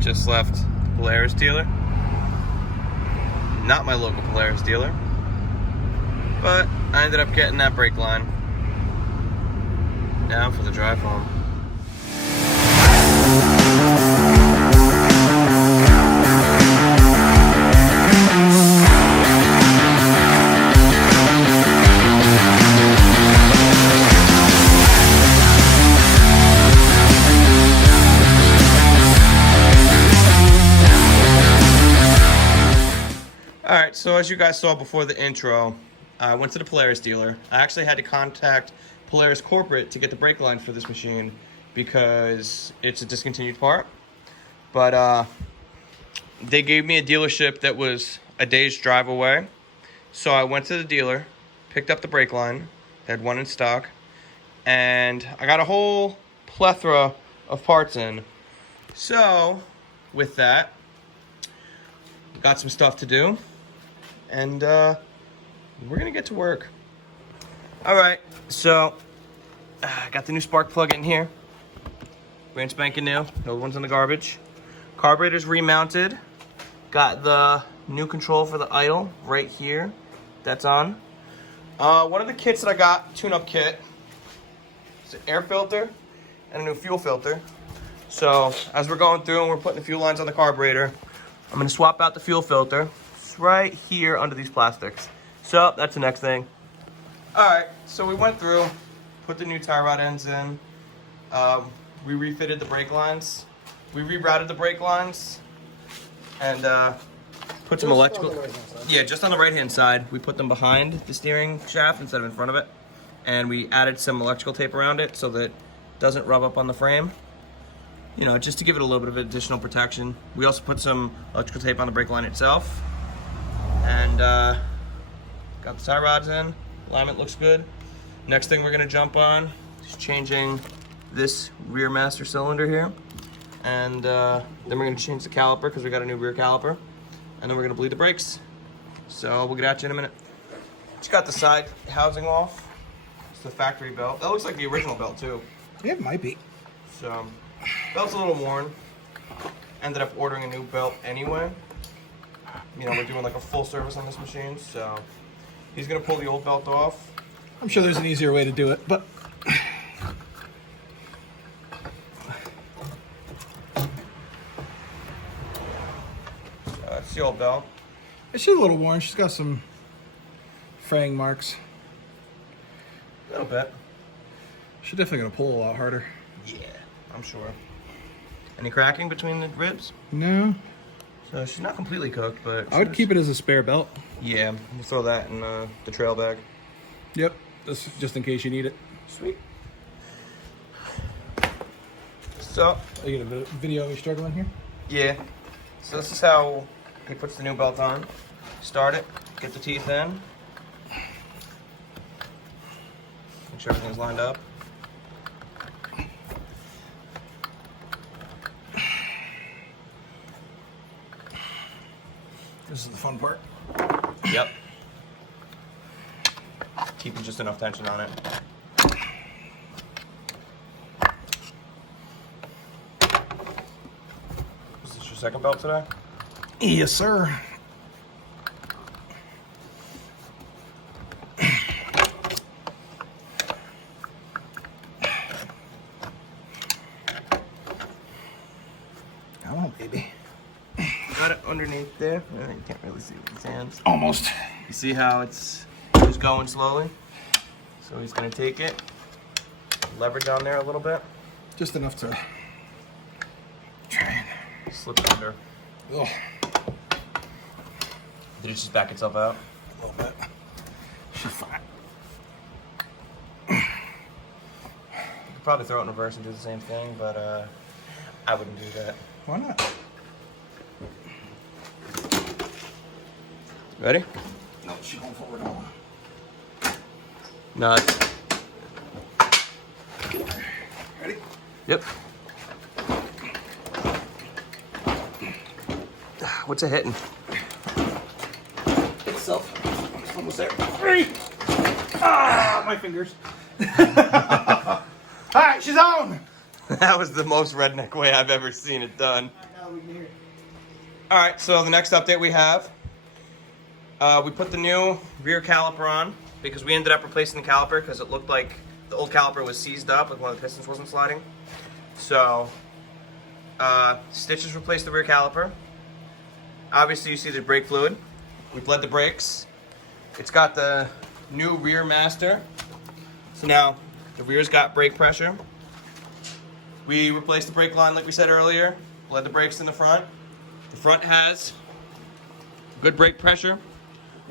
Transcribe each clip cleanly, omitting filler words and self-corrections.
Just left Polaris dealer. Not my local Polaris dealer, but I ended up getting that brake line. Now for the drive home. Alright, so as you guys saw before the intro, I went to the Polaris dealer. I actually had to contact Polaris corporate to get the brake line for this machine because it's a discontinued part. But they gave me a dealership that was a day's drive away. So I went to the dealer, picked up the brake line. They had one in stock. And I got a whole plethora of parts in. So, with that, got some stuff to do. And we're gonna get to work. All right, so I got the new spark plug in here. Brand spanking new, no one's in the garbage. Carburetor's remounted. Got the new control for the idle right here. That's on. One of the kits that I got, tune-up kit, it's an air filter and a new fuel filter. So as we're going through and we're putting the fuel lines on the carburetor, I'm gonna swap out the fuel filter. It's right here under these plastics. So that's the next thing. All right, so we went through, put the new tie rod ends in. We refitted the brake lines. We rerouted the brake lines and put some electrical. Yeah, just on the right-hand side. We put them behind the steering shaft instead of in front of it. And we added some electrical tape around it so that it doesn't rub up on the frame. You know, just to give it a little bit of additional protection. We also put some electrical tape on the brake line itself. And got the tie rods in. Alignment looks good. Next thing we're gonna jump on is changing this rear master cylinder here. And then we're gonna change the caliper because we got a new rear caliper. And then we're gonna bleed the brakes. So we'll get at you in a minute. Just got the side housing off. It's the factory belt. That looks like the original belt too. Yeah, it might be. So, belt's a little worn. Ended up ordering a new belt anyway. You know, we're doing like a full service on this machine, so he's gonna pull the old belt off. I'm sure there's an easier way to do it, but That's the old belt. she's a little worn. She's got some fraying marks. A little bit. She's definitely gonna pull a lot harder. Yeah, I'm sure. Any cracking between the ribs? No. So she's not completely cooked, but I would keep it as a spare belt. Yeah, we'll throw that in the trail bag. Yep, just in case you need it. Sweet. So, Are you gonna video of me struggling here? yeah. So this is how he puts the new belt on. Start it, get the teeth in. Make sure everything's lined up. This is the fun part. Yep. Keeping just enough tension on it. Is this your second belt today? Yes, sir. Come on, baby. Got it underneath there. You can't really see with his hands. Almost. You see how it's just going slowly? So he's gonna take it, lever down there a little bit, Just enough to try and slip under. oh, Did it just back itself out? a little bit. She's fine. You could probably throw it in reverse and do the same thing, but I wouldn't do that. Why not? Ready? No, she's going forward now. No. Ready? Yep. What's it hitting? Itself. Almost there. 3. Ah, my fingers. All right, she's on. That was the most redneck way I've ever seen it done. I know. loud we can hear it. All right, so the next update we have, we put the new rear caliper on because we ended up replacing the caliper because it looked like the old caliper was seized up, like one of the pistons wasn't sliding. So, Stitches replaced the rear caliper. Obviously, you see the brake fluid. We bled the brakes. It's got the new rear master. So now the rear's got brake pressure. We replaced the brake line like we said earlier. Bled the brakes in the front. The front has good brake pressure.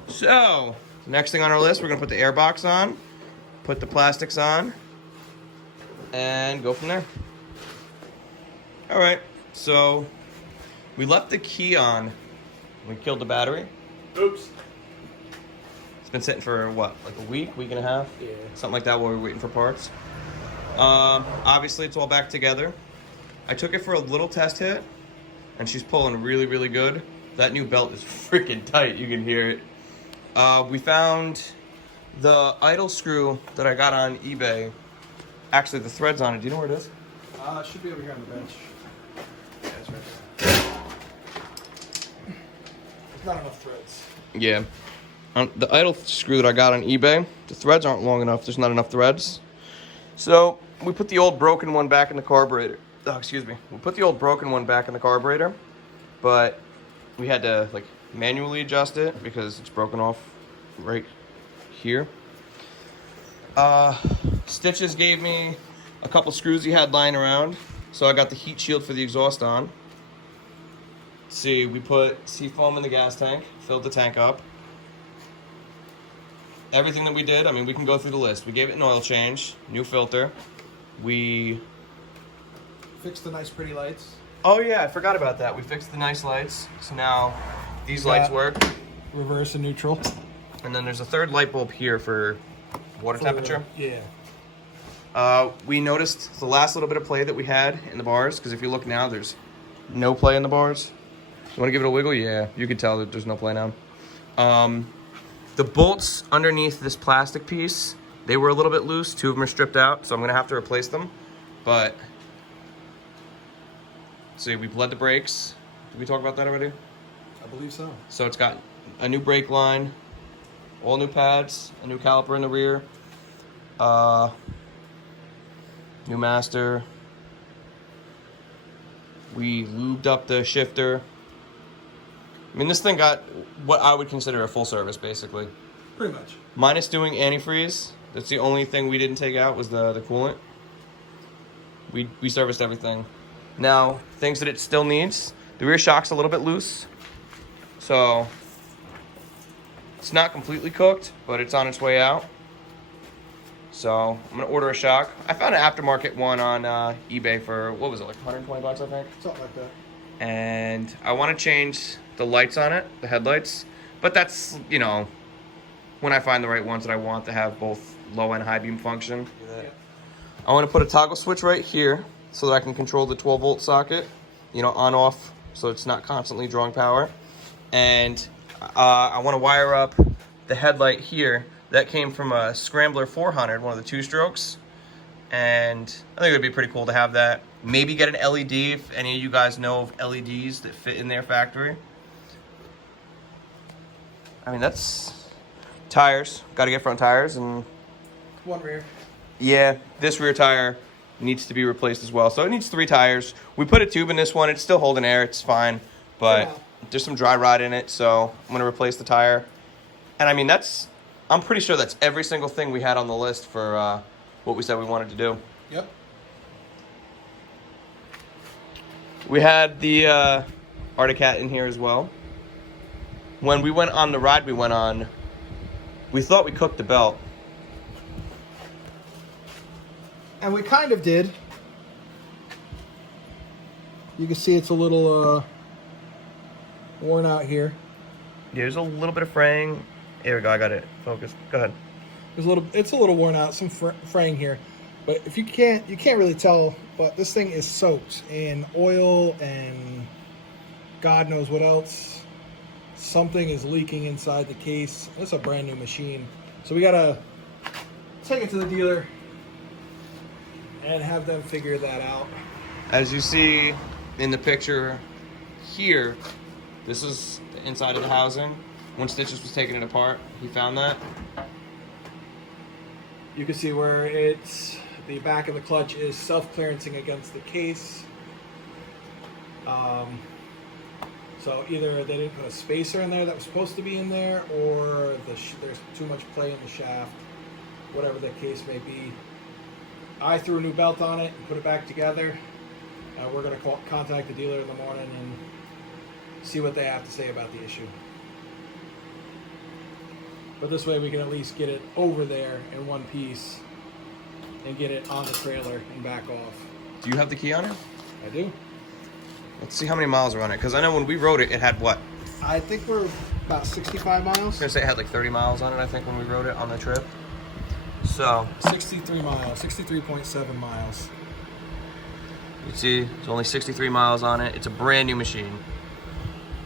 So, the next thing on our list, we're gonna put the air box on, put the plastics on, and go from there. All right, so we left the key on. We killed the battery. Oops. It's been sitting for what, like a week and a half? Yeah. Something like that while we were waiting for parts. Obviously, it's all back together. I took it for a little test hit, and she's pulling really, really good. That new belt is freaking tight. You can hear it. We found the idle screw that I got on eBay. Actually, the thread's on it. Do you know where it is? It should be over here on the bench. Yeah, it's right there. There's not enough threads. Yeah. The idle screw that I got on eBay, the threads aren't long enough. There's not enough threads. So we put the old broken one back in the carburetor. Oh, excuse me. We put the old broken one back in the carburetor, but we had to like manually adjust it because it's broken off right here. Stitches gave me a couple screws he had lying around, so I got the heat shield for the exhaust on. See, we put seafoam in the gas tank, filled the tank up. Everything that we did, I mean, we can go through the list. We gave it an oil change, new filter. We fixed the nice pretty lights. Oh yeah, I forgot about that. We fixed the nice lights, so now these lights work. Reverse and neutral. And then there's a third light bulb here for water temperature. Yeah. We noticed the last little bit of play that we had in the bars, because if you look now, there's no play in the bars. You want to give it a wiggle? Yeah, you can tell that there's no play now. The bolts underneath this plastic piece, they were a little bit loose. 2 of them are stripped out, so I'm going to have to replace them. But, see, we bled the brakes. Did we talk about that already? I believe so. So it's got a new brake line, all new pads, a new caliper in the rear, new master. We lubed up the shifter. I mean, this thing got what I would consider a full service, basically. Pretty much. Minus doing antifreeze. That's the only thing we didn't take out was the coolant. We serviced everything. Now, things that it still needs. The rear shock's a little bit loose. So, it's not completely cooked, but it's on its way out. So, I'm going to order a shock. I found an aftermarket one on eBay for, what was it, like 120 bucks, I think? Something like that. And I want to change the lights on it, the headlights. But that's, you know, when I find the right ones that I want to have both low and high beam function. Yeah. I want to put a toggle switch right here so that I can control the 12 volt socket, you know, on off, so it's not constantly drawing power. And I want to wire up the headlight here. That came from a Scrambler 400, one of the 2-strokes. And I think it would be pretty cool to have that. Maybe get an LED if any of you guys know of LEDs that fit in their factory. I mean, that's tires. Got to get front tires. And One rear. yeah, this rear tire needs to be replaced as well. So it needs 3 tires. We put a tube in this one. It's still holding air. It's fine. But there's some dry rot in it, so I'm going to replace the tire. And I mean, I'm pretty sure that's every single thing we had on the list for what we said we wanted to do. Yep. We had the Arctic Cat in here as well. When we went on the ride we went on, we thought we cooked the belt. And we kind of did. You can see it's a little worn out here. Yeah, there's a little bit of fraying. Here we go, I got it focused. Go ahead. It's a little worn out, some fraying here. But if you can't really tell, but this thing is soaked in oil and God knows what else. Something is leaking inside the case. It's a brand new machine. So we gotta take it to the dealer and have them figure that out. As you see in the picture here, this is the inside of the housing. When Stitches was taking it apart, he found that. You can see where the back of the clutch is self-clearancing against the case. So either they didn't put a spacer in there that was supposed to be in there, or there's too much play in the shaft, whatever the case may be. I threw a new belt on it and put it back together. We're going to contact the dealer in the morning and see what they have to say about the issue. But this way we can at least get it over there in one piece and get it on the trailer and back off. Do you have the key on it? I do. Let's see how many miles are on it, because I know when we rode it, it had what? I think we're about 65 miles. I was going to say it had like 30 miles on it, I think, when we rode it on the trip. So 63 miles, 63.7 miles. You see, there's only 63 miles on it. It's a brand new machine.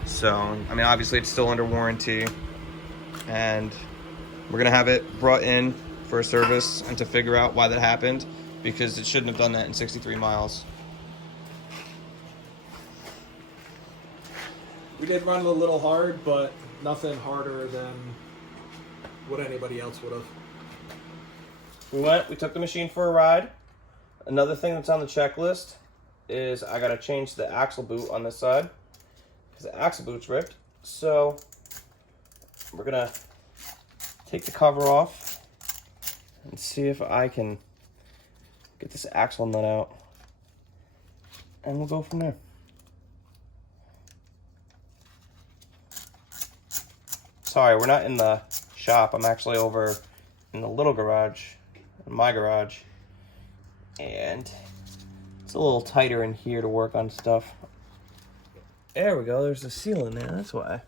So, I mean, obviously it's still under warranty. And we're gonna have it brought in for a service and to figure out why that happened, because it shouldn't have done that in 63 miles. We did run it a little hard, but nothing harder than what anybody else would have. We took the machine for a ride. Another thing that's on the checklist is I gotta change the axle boot on this side, because the axle boot's ripped. So we're gonna take the cover off and see if I can get this axle nut out, and we'll go from there. Sorry, we're not in the shop. I'm actually over in the little garage, in my garage, and it's a little tighter in here to work on stuff. There we go, there's a seal in there, that's why.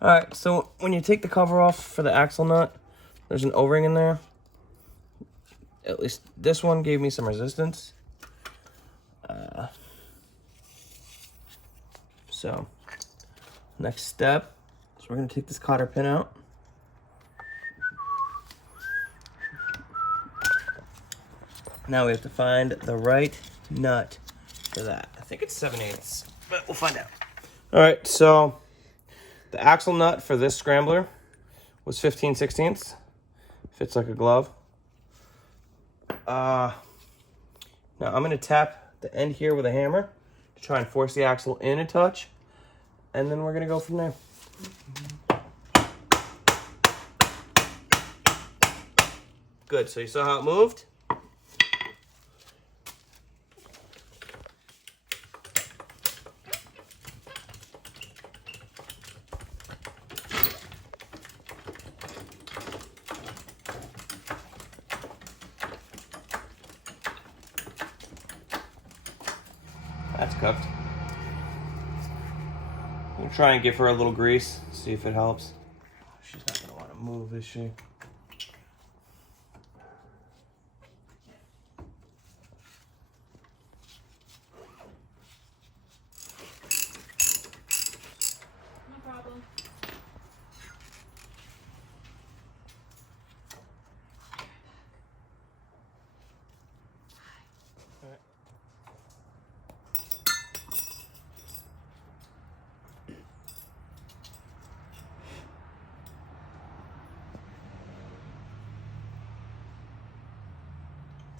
Alright, so when you take the cover off for the axle nut, there's an O-ring in there. At least this one gave me some resistance. So, next step is we're going to take this cotter pin out. Now we have to find the right nut for that. I think it's 7/8, but we'll find out. Alright, so the axle nut for this Scrambler was 15/16. Fits like a glove. Now I'm going to tap the end here with a hammer to try and force the axle in a touch, and then we're going to go from there. Good, so you saw how it moved? That's cooked. I'm gonna try and give her a little grease, see if it helps. She's not gonna want to move, is she? No problem.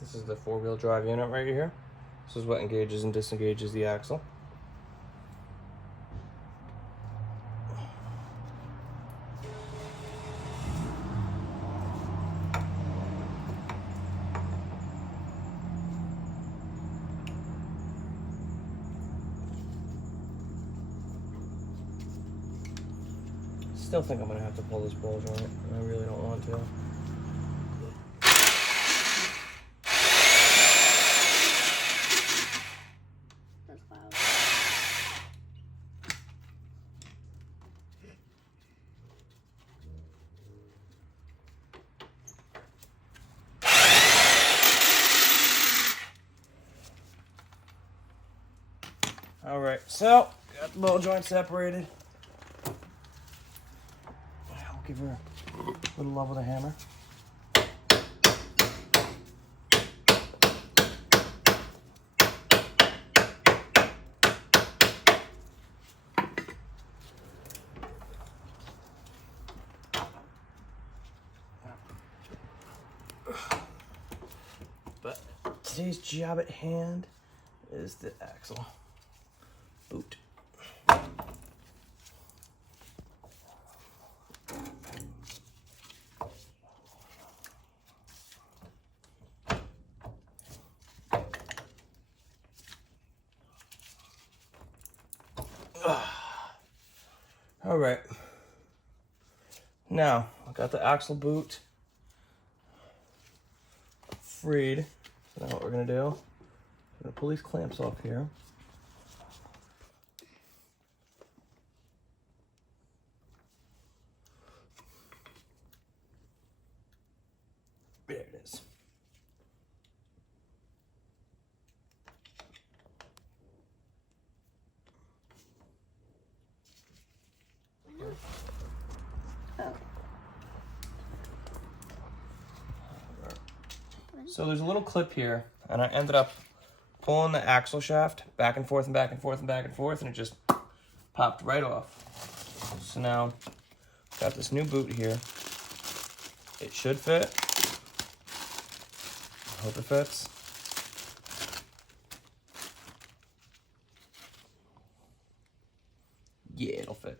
This is the four-wheel drive unit right here. This is what engages and disengages the axle. Still think I'm gonna have to pull this ball joint. I really don't want to. That's loud. All right, so got the ball joint separated. I'll give her a little love with a hammer. today's job at hand is the axle boot. All right. Now, I got the axle boot freed. So now what we're gonna do, we're gonna pull these clamps off here. There it is. Oh. So there's a little clip here, and I ended up pulling the axle shaft back and forth and back and forth and back and forth, and it just popped right off. So now, got this new boot here. It should fit. I hope it fits. Yeah, it'll fit.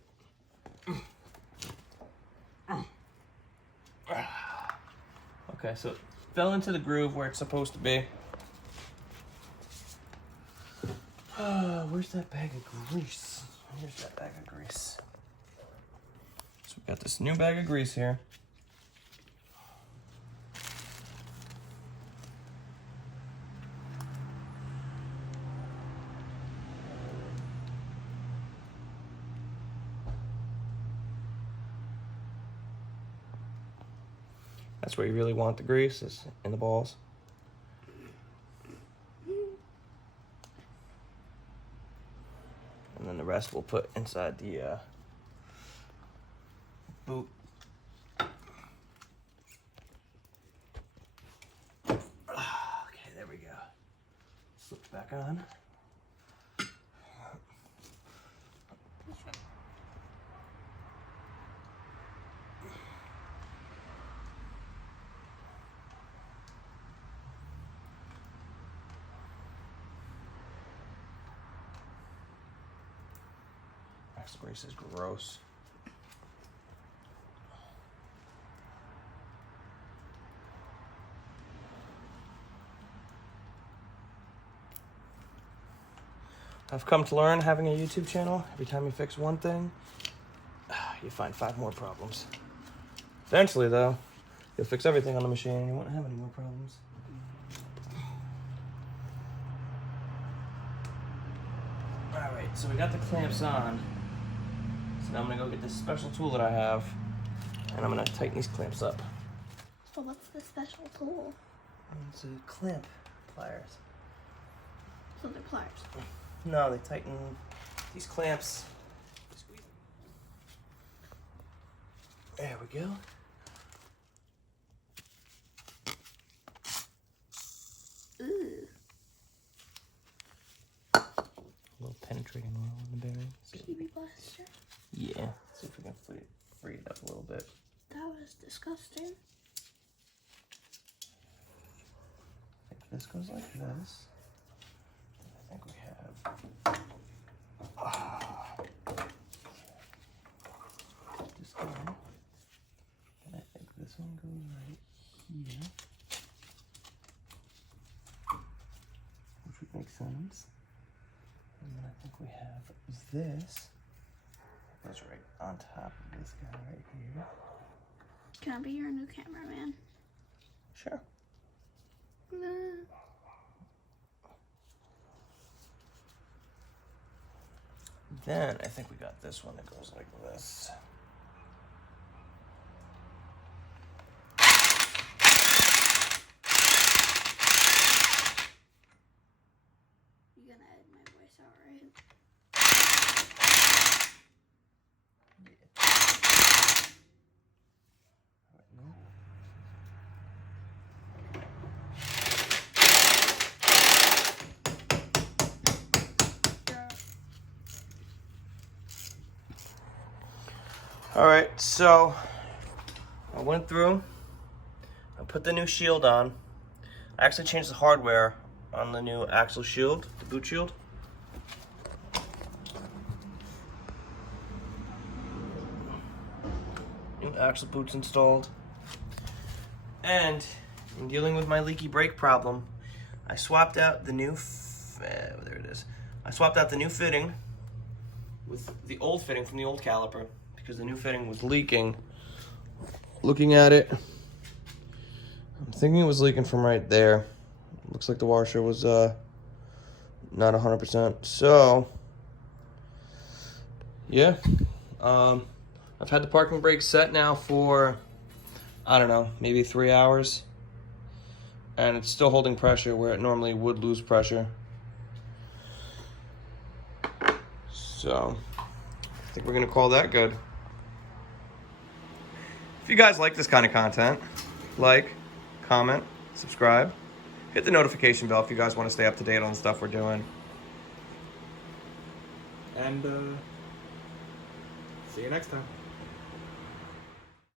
Okay, so it fell into the groove where it's supposed to be. Where's that bag of grease? Here's that bag of grease. So we got this new bag of grease here. That's where you really want the grease, is in the balls. And then the rest we'll put inside the boot. Okay, there we go. Slips back on. Axle grease is gross. I've come to learn, having a YouTube channel, every time you fix one thing, you find 5 more problems. Eventually, though, you'll fix everything on the machine and you won't have any more problems. Alright, so we got the clamps on. So now I'm gonna go get this special tool that I have, and I'm gonna tighten these clamps up. So what's the special tool? It's a clamp pliers. So they're pliers. No, they tighten these clamps. There we go. Ooh. A little penetrating oil in the bearing. PB blaster. Yeah. See if we can free it up a little bit. That was disgusting. I think this goes like this. I think we have. This guy. And I think this one goes right here. Which would make sense. And then I think we have this. Goes right on top of this guy right here. Can I be your new cameraman? Sure. Then I think we got this one that goes like this. You're gonna edit my voice out, right? All right, so I went through, I put the new shield on. I actually changed the hardware on the new axle shield, the boot shield. New axle boots installed. And in dealing with my leaky brake problem, I swapped out the new, there it is. I swapped out the new fitting with the old fitting from the old caliper because the new fitting was leaking. Looking at it, I'm thinking it was leaking from right there. Looks like the washer was not 100%. So, yeah. I've had the parking brake set now for, I don't know, maybe 3 hours. And it's still holding pressure where it normally would lose pressure. So, I think we're going to call that good. If you guys like this kind of content, like, comment, subscribe. Hit the notification bell if you guys want to stay up to date on the stuff we're doing. And see you next time.